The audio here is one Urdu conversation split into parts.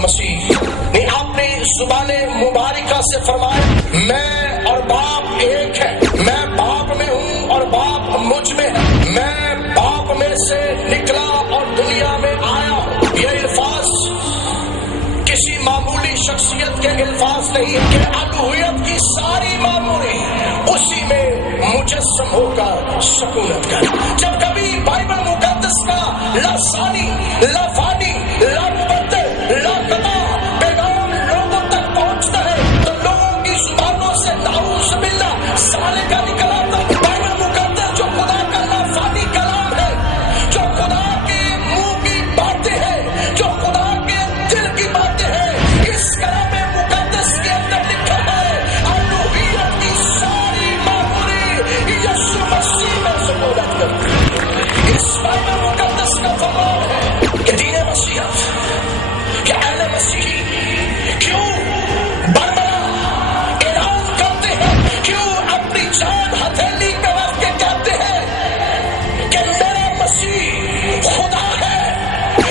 المسیح نے اپنی زبان مبارکہ سے فرمایا میں اور باپ ایک ہے، میں باپ میں ہوں اور باپ مجھ میں ہے، میں باپ میں سے نکلا اور دنیا میں آیا ہوں۔ یہ الفاظ کسی معمولی شخصیت کے الفاظ نہیں ہے کہ الوہیت کی ساری معمولی اسی میں مجسم ہو کر سکونت کر۔ جب کبھی بائبل مقدس کا لا ثانی لا فانی لا مبدل لا قطع پیغام لوگوں تک پہنچتا ہے تو لوگوں کی زبانوں سے نعوذ باللہ سالے کا نکل آتا ہے۔ بائبل مقدس جو خدا کا لا فانی کلام ہے، جو خدا کے منہ کی باتیں ہیں، جو خدا کے دل کی باتیں ہیں، اس کلام مقدس کے اندر لکھا ہے الوہیت کی ساری معمولی یسوع مسیح میں سکونت کرتی ہے۔ اس بائبل مقدس کا فرمان ہے کہ دین مسیحیت کہ اہل مسیحی کیوں بربرا اعلان کرتے ہیں، کیوں اپنی جان ہتھیلی پہ رکھ کے کہتے ہیں کہ میرا مسیح خدا ہے،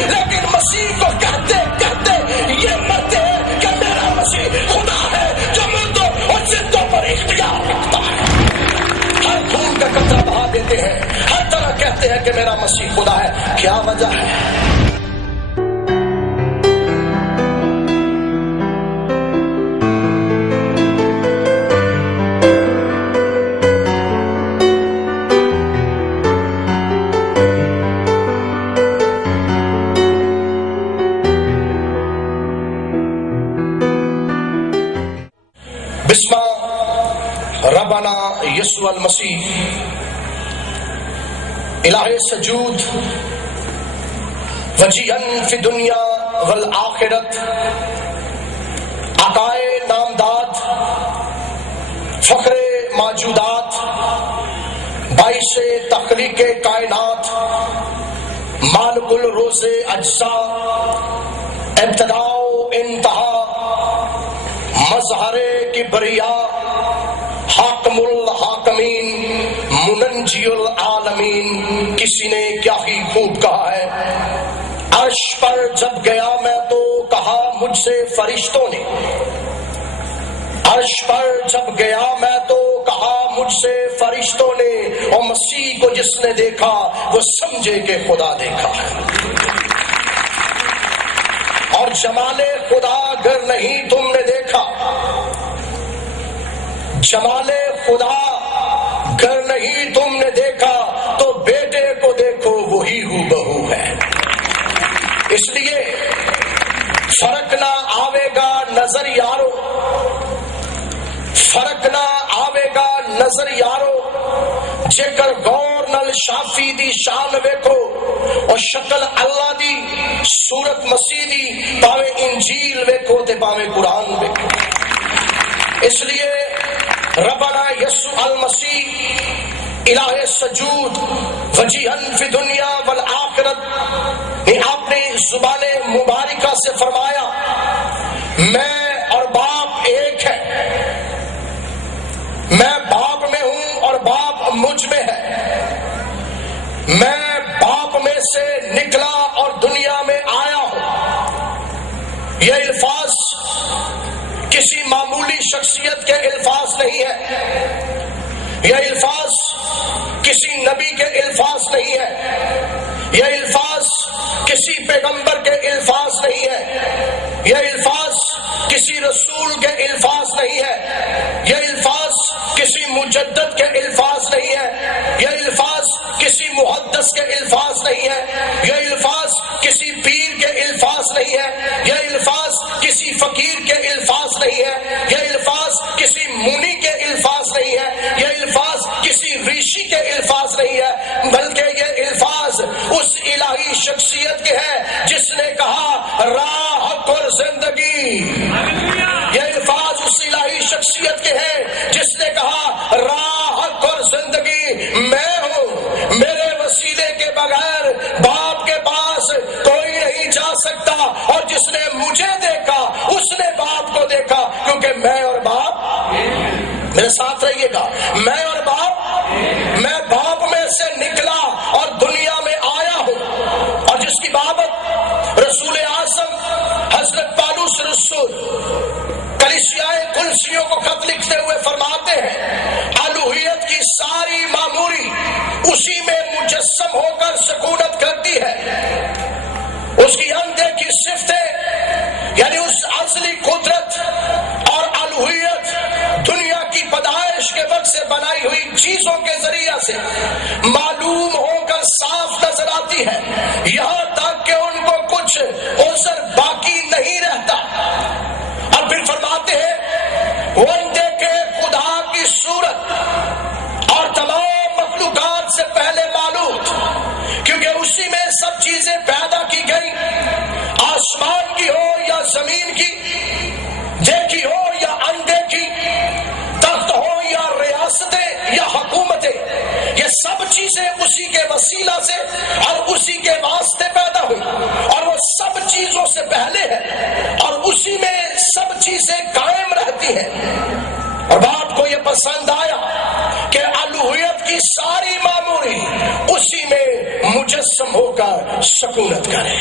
لیکن مسیح کو کہتے کہتے یہ مرتے ہیں کہ میرا مسیح خدا ہے جو مردوں اور زندوں پر اختیار رکھتا ہے۔ ہر خون کا قطرہ بہا دیتے ہیں، ہر طرح کہتے ہیں کہ میرا مسیح خدا ہے۔ کیا وجہ ہے؟ بسم ربنا یسوع المسیح الہ سجود وجیہن فی دنیا والآخرت، عطائے نامداد، فخر موجودات، باعث تخلیق کائنات، مالک الروز اجزاء، ابتدا و انتہا، مظہر کبریاء، حاکم الحاکمین، منجی العالمین۔ کسی نے کیا ہی خوب کہا ہے، عرش پر جب گیا میں تو کہا مجھ سے فرشتوں نے، عرش پر جب گیا میں تو کہا مجھ سے فرشتوں نے، اور مسیح کو جس نے دیکھا وہ سمجھے کہ خدا دیکھا ہے۔ اور جمال خدا اگر نہیں تم نے دیکھا، جمال خدا گر نہیں تم نے دیکھا تو بیٹے کو دیکھو وہی ہو بہو ہے۔ اس لیے فرق نہ آوے گا نظر یارو، فرق نہ آوے گا نظر یارو، جیکر غور نال شافی دی شان ویکھو، اور شکل اللہ دی صورت مسیح دی، پاوے انجیل ویکھو تے پاوے قرآن ویکھو۔ اس لیے ربنا یسوع المسیح الہ سجود وجیہن فی دنیا والآخرت نے اپنی زبان مبارکہ سے فرمایا میں اور باپ ایک ہے، میں باپ میں ہوں اور باپ مجھ میں ہے، میں باپ میں سے نکلا اور دنیا میں آیا ہوں۔ یہ الفاظ کسی معمولی شخصیت کے الفاظ نہیں ہے، یہ الفاظ کسی نبی کے الفاظ نہیں ہے، یہ الفاظ کسی پیغمبر کے الفاظ نہیں ہے، یہ الفاظ کسی رسول کے الفاظ نہیں ہے، یہ الفاظ کسی مجدد کے الفاظ نہیں ہے، یہ الفاظ کسی محدث کے الفاظ نہیں ہے، یہ الفاظ کسی پیر کے الفاظ نہیں ہے، یہ الفاظ کسی فقیر کے الفاظ نہیں ہے، یہ الفاظ کسی منی کے الفاظ نہیں ہے، یہ الفاظ کسی ریشی کے الفاظ نہیں ہے، بلکہ یہ الفاظ اس الہی شخصیت کے ہیں جس نے کہا راہ حق اور زندگی۔ یہ الفاظ اس الہی شخصیت کے ہیں جس نے کہا راہ حق اور زندگی میں ہوں، میرے وسیلے کے بغیر باپ کے پاس کوئی نہیں جا سکتا، اور جس نے مجھے دیکھا اس نے باپ کو دیکھا، کیونکہ میں اور باپ، میرے ساتھ رہیے گا، میں اور باپ، میں باپ میں سے نکلا اور دنیا میں آیا ہوں، اور جس کی بابت رسول اعظم حضرت ازلی قدرت اور الوہیت دنیا کی پیدائش کے وقت سے بنائی ہوئی چیزوں کے ذریعے سے معلوم ہو کر صاف نظر آتی ہے، یہاں تک کہ ان کو کچھ عذر باقی نہیں رہتا۔ اور پھر فرماتے ہیں وہ دیکھے خدا کی صورت اور تمام مخلوقات سے پہلے معلوم، کیونکہ اسی میں سب چیزیں پیدا کی گئی، آسمان کی ہو یا زمین کی، دیکھی ہو یا اندیکھی، تخت ہو یا ریاستیں یا حکومتیں، یہ سب چیزیں اسی کے وسیلہ سے اور اسی کے واسطے پیدا ہوئی، اور وہ سب چیزوں سے پہلے ہے اور اسی میں سب چیزیں قائم رہتی ہیں۔ اور باپ کو یہ پسند آیا کہ الوہیت کی ساری معموری اسی میں مجسم ہو کر سکونت کرے۔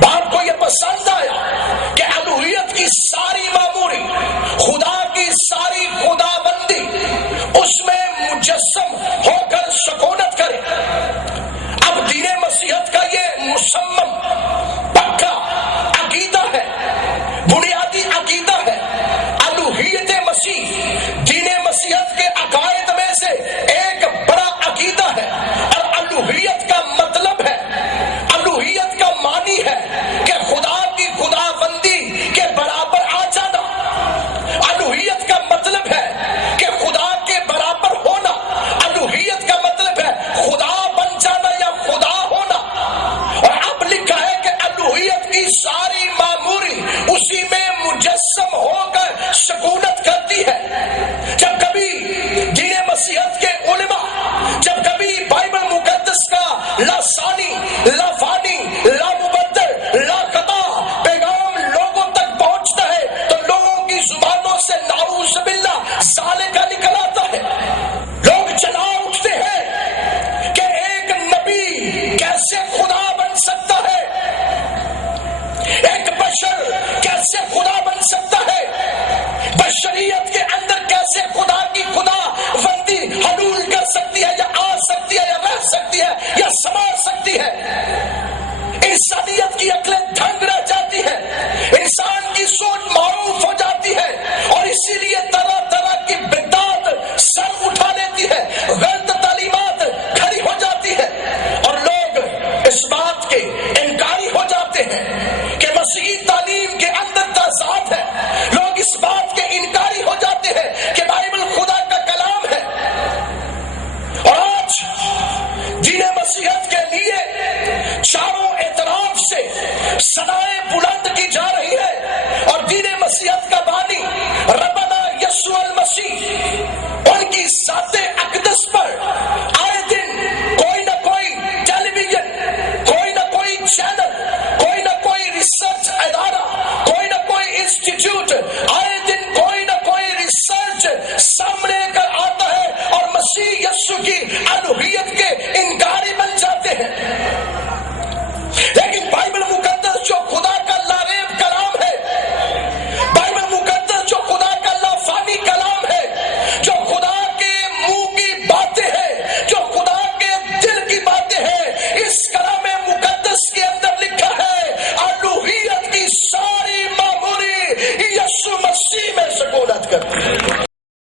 باپ کو یہ پسند آیا